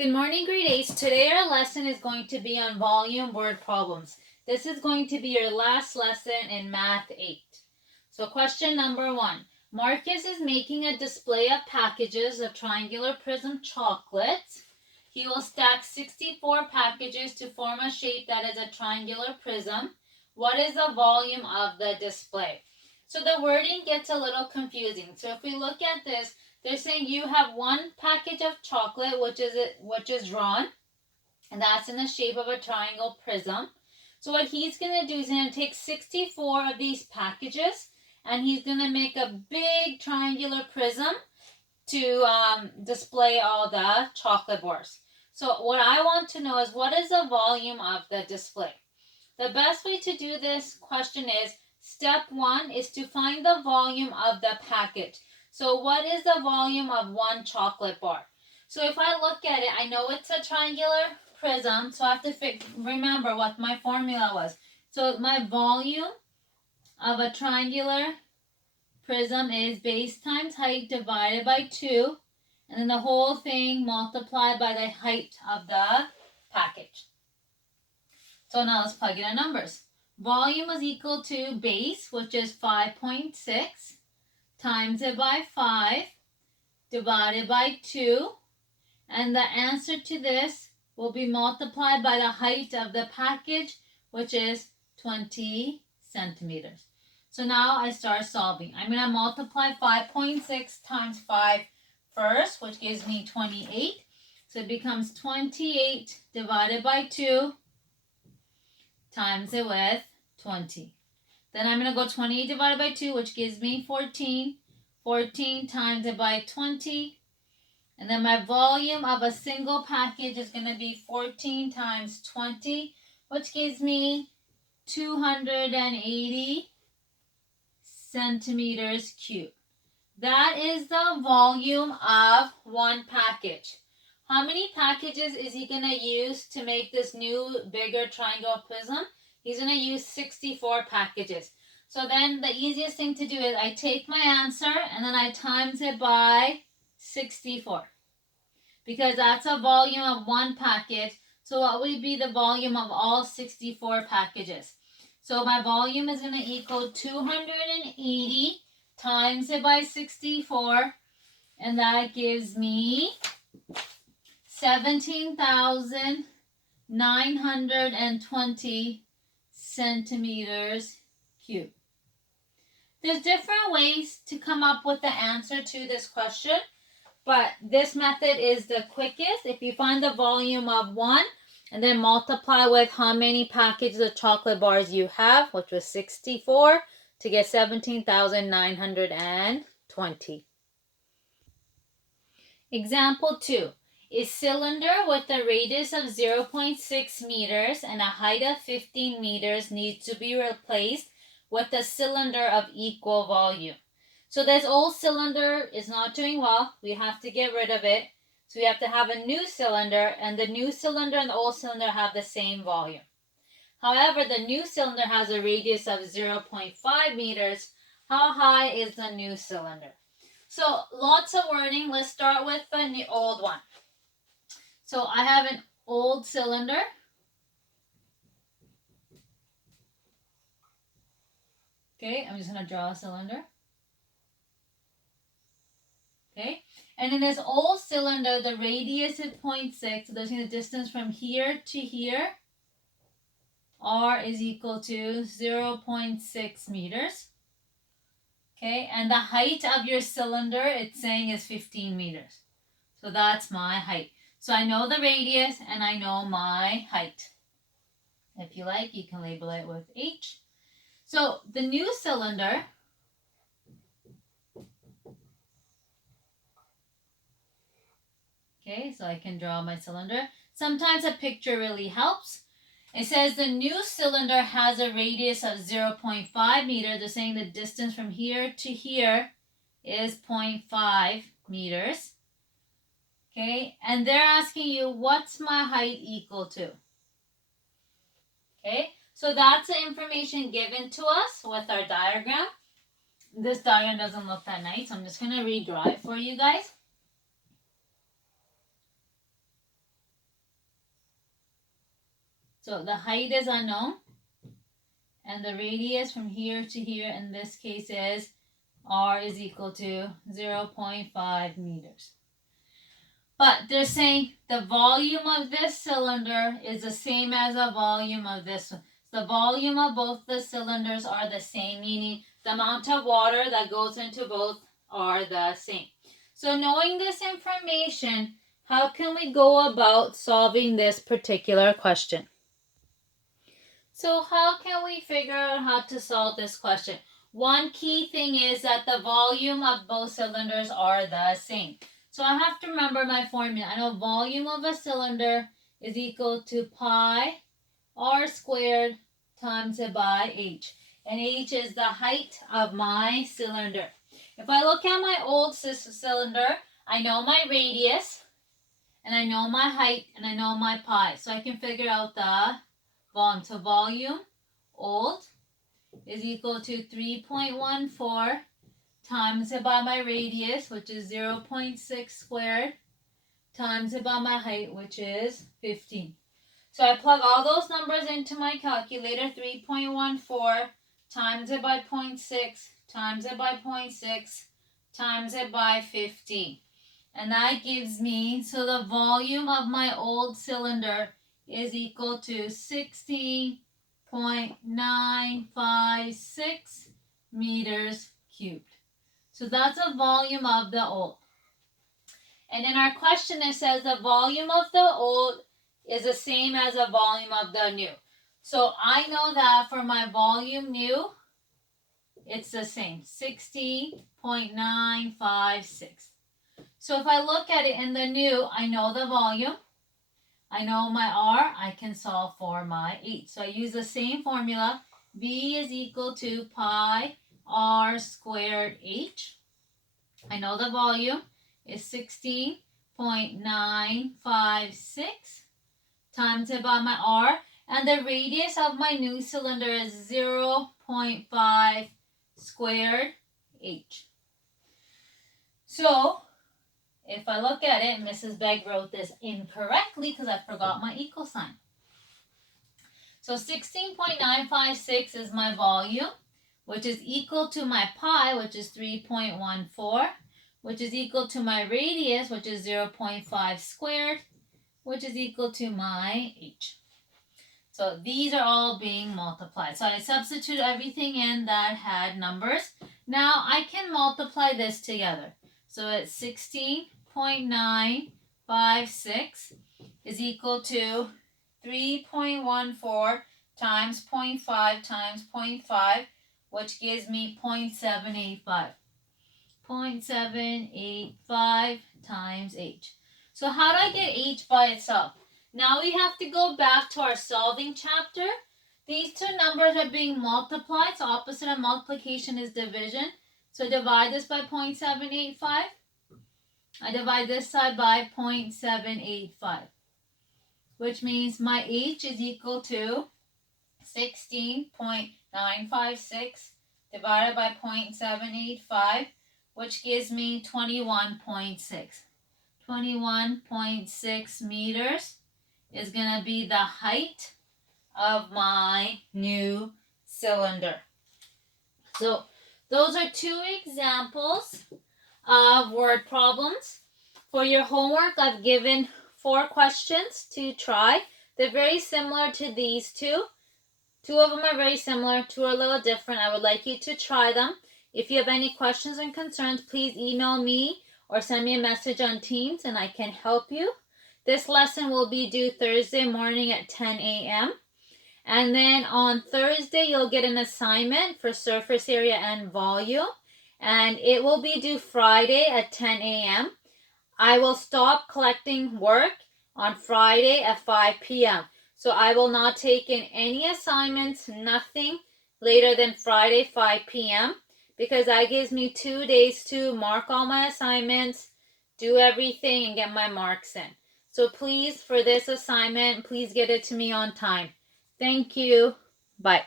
Good morning, grade 8s. Today our lesson is going to be on volume word problems. This is going to be your last lesson in Math 8. So question number 1. Marcus is making a display of packages of triangular prism chocolates. He will stack 64 packages to form a shape that is a triangular prism. What is the volume of the display? So the wording gets a little confusing. So if we look at this, they're saying you have one package of chocolate which is drawn, and that's in the shape of a triangle prism. So what he's going to do is he's going to take 64 of these packages and he's going to make a big triangular prism to display all the chocolate bars. So what I want to know is what is the volume of the display? The best way to do this question is step 1 is to find the volume of the package. So what is the volume of one chocolate bar? So if I look at it, I know it's a triangular prism, so I have to remember what my formula was. So my volume of a triangular prism is base times height divided by 2, and then the whole thing multiplied by the height of the package. So now let's plug in our numbers. Volume is equal to base, which is 5.6, times it by 5, divided by 2, and the answer to this will be multiplied by the height of the package, which is 20 centimeters. So now I start solving. I'm going to multiply 5.6 times 5 first, which gives me 28. So it becomes 28 divided by 2 times it with 20. Then I'm going to go 28 divided by 2, which gives me 14. 14 times it by 20. And then my volume of a single package is going to be 14 times 20, which gives me 280 centimeters cubed. That is the volume of one package. How many packages is he going to use to make this new bigger triangle prism? He's going to use 64 packages. So then the easiest thing to do is I take my answer and then I times it by 64. Because that's a volume of one package. So what would be the volume of all 64 packages? So my volume is going to equal 280 times it by 64. And that gives me 17,920 centimeters cubed. There's different ways to come up with the answer to this question, but this method is the quickest. If you find the volume of one and then multiply with how many packages of chocolate bars you have, which was 64, to get 17,920. Example 2. A cylinder with a radius of 0.6 meters and a height of 15 meters needs to be replaced with a cylinder of equal volume. So this old cylinder is not doing well. We have to get rid of it. So we have to have a new cylinder, and the new cylinder and the old cylinder have the same volume. However, the new cylinder has a radius of 0.5 meters. How high is the new cylinder? So lots of wording. Let's start with the old one. So I have an old cylinder. Okay, I'm just going to draw a cylinder. Okay, and in this old cylinder, the radius is 0.6. So there's the distance from here to here. R is equal to 0.6 meters. Okay, and the height of your cylinder, it's saying is 15 meters. So that's my height. So I know the radius and I know my height. If you like, you can label it with H. So the new cylinder, okay, so I can draw my cylinder. Sometimes a picture really helps. It says the new cylinder has a radius of 0.5 meters. They're saying the distance from here to here is 0.5 meters. Okay, and they're asking you, what's my height equal to? Okay, so that's the information given to us with our diagram. This diagram doesn't look that nice, so I'm just going to redraw it for you guys. So the height is unknown. And the radius from here to here in this case is r is equal to 0.5 meters. But they're saying the volume of this cylinder is the same as the volume of this one. The volume of both the cylinders are the same, meaning the amount of water that goes into both are the same. So knowing this information, how can we go about solving this particular question? So how can we figure out how to solve this question? One key thing is that the volume of both cylinders are the same. So I have to remember my formula. I know volume of a cylinder is equal to pi r squared times it by h. And h is the height of my cylinder. If I look at my old cylinder, I know my radius, and I know my height, and I know my pi. So I can figure out the volume. So volume, old, is equal to 3.14 times it by my radius, which is 0.6 squared, times it by my height, which is 15. So I plug all those numbers into my calculator. 3.14 times it by 0.6, times it by 0.6, times it by 15. And that gives me, so the volume of my old cylinder is equal to 16.956 meters cubed. So that's the volume of the old. And in our question it says the volume of the old is the same as the volume of the new. So I know that for my volume new, it's the same, 16.956. So if I look at it in the new, I know the volume, I know my r, I can solve for my h. So I use the same formula. V is equal to pi r squared h. I know the volume is 16.956 times it by my r. And the radius of my new cylinder is 0.5 squared h. So if I look at it, Mrs. Begg wrote this incorrectly because I forgot my equal sign. So 16.956 is my volume, which is equal to my pi, which is 3.14, which is equal to my radius, which is 0.5 squared, which is equal to my h. So these are all being multiplied. So I substitute everything in that had numbers. Now I can multiply this together. So it's 16.956 is equal to 3.14 times 0.5 times 0.5, which gives me 0.785. 0.785 times h. So how do I get h by itself? Now we have to go back to our solving chapter. These two numbers are being multiplied, so opposite of multiplication is division. So divide this by 0.785. I divide this side by 0.785, which means my h is equal to 16.956 divided by 0.785, which gives me 21.6. 21.6 meters is going to be the height of my new cylinder. So those are two examples of word problems. For your homework, I've given 4 questions to try. They're very similar to these two. 2 of them are very similar, 2 are a little different. I would like you to try them. If you have any questions and concerns, please email me or send me a message on Teams and I can help you. This lesson will be due Thursday morning at 10 a.m. And then on Thursday, you'll get an assignment for surface area and volume. And it will be due Friday at 10 a.m. I will stop collecting work on Friday at 5 p.m. So I will not take in any assignments, nothing later than Friday 5 p.m. because that gives me 2 days to mark all my assignments, do everything, and get my marks in. So please, for this assignment, please get it to me on time. Thank you. Bye.